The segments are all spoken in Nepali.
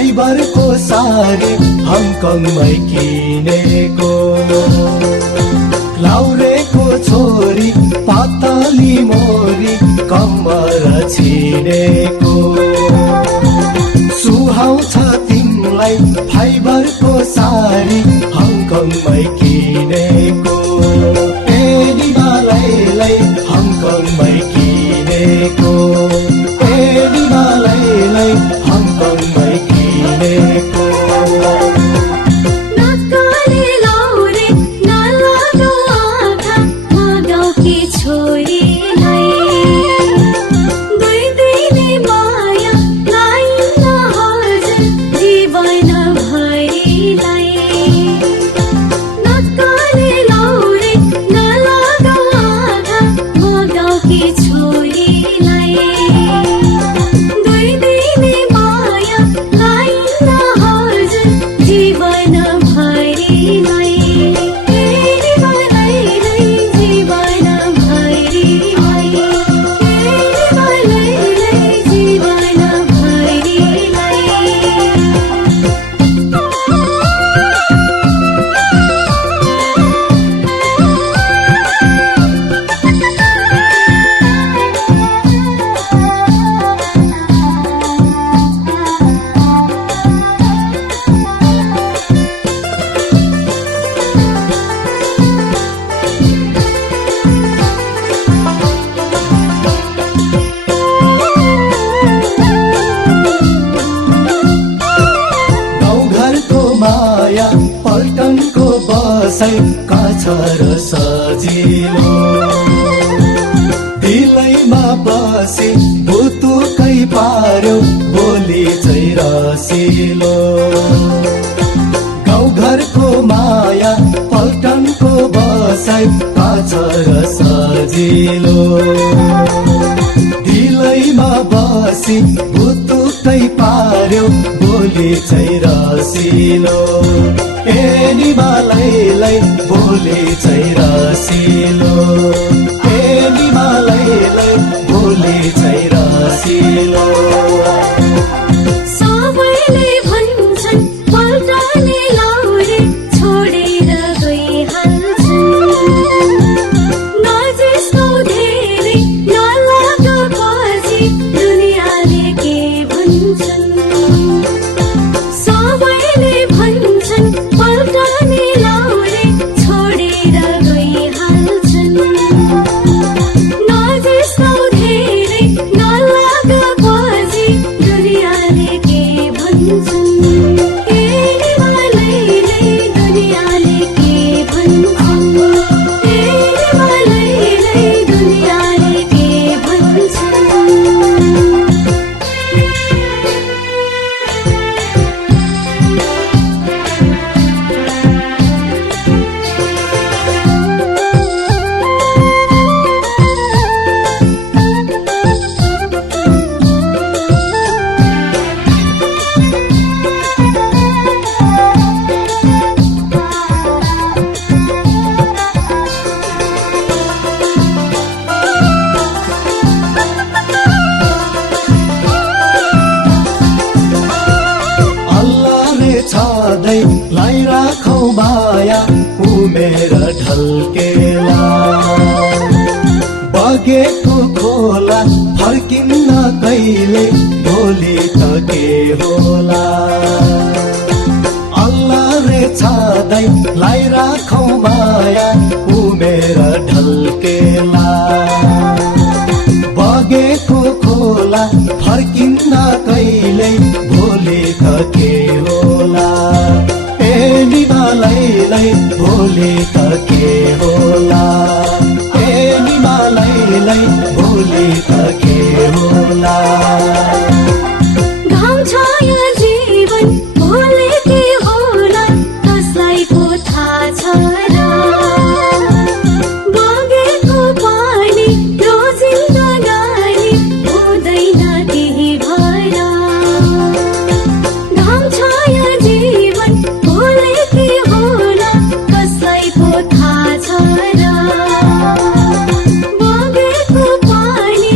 फाइबरको सारी हङकङमै किनेको, लाउरेको छोरी पातली मोरी कम्मर छिनेको, सुहाउँछ तिमीलाई फाइबरको सारी हङकङमै किनेको, एनी मालैलाई हङकङमै किनेको, एनी मालैलाई हङकङमै किनेको। पल्टनको बसाइ काछर सजिलो, दिलैमा बसी भुतुकै पार्यो बोली चाहिँ रसिलो। गाउँघरको माया पल्टनको बसाइ काछर सजिलो, दिलैमा बसी भुतुकै पार्यो बोली चाहिँ रसिलो, एनी मालैलाई बोली चाहिँ रसिलो, एनी मालैलाई बोली चाहिँ रसिलो। सबैले भन्छन् पल्टने लाउरे छोडेर गइहाल्छन्, नजिस्को धेरै नलागेपछि दुनियाँले के भन्छन्। सबैले भन्छन् पल्टने लाउरे छोडेर गइहाल्छन्, नजिस्को धेरै नलागेपछि दुनियाँले के भन्छन्। एनी मालैलाई दुनियाँले के भन्छन्, एनी मालैलाई दुनियाँले के भन्छन्। छादै लाई राखौ माया उमेर ढल्केला, बगेको खोला फर्किन्न कहिले भोलि त के होला। अल्लाह रे छादै लाई राखौ माया उमेर ढल्केला, बगेको खोला फर्किन्न कहिले भोलि त के होला। एनी मालैलाई भोलि त के होला, एनी मालैलाई भोलि त के होला। घाम छाया जीवन भोलि के होला कसलाई पो थाहा छ र, बगेको पानी रोजिँदा गाडी हुँदैन केही भएर। घाम छाया जीवन भोलि के होला कसलाई पो थाहा छ र, बगेको पानी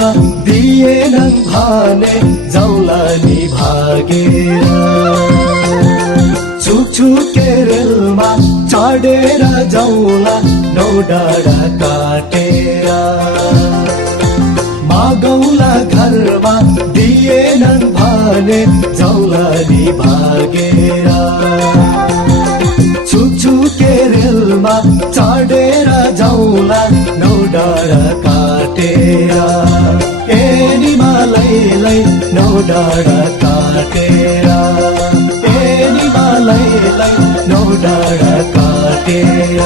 रेलमा दिएनन् भने जाउला नि भागेर छुकछुके रेलमा चढेर जाउला नौ डाँडा काटेर मागौला घरमा दिएनन् भने जाउला नि भागेर छुकछुके रेलमा चढेर जाउला नौ डाँडा काटेर ए निमालैलाई नौ डाँडा काटेर ए निमालैलाई नौ डाँडा काटेर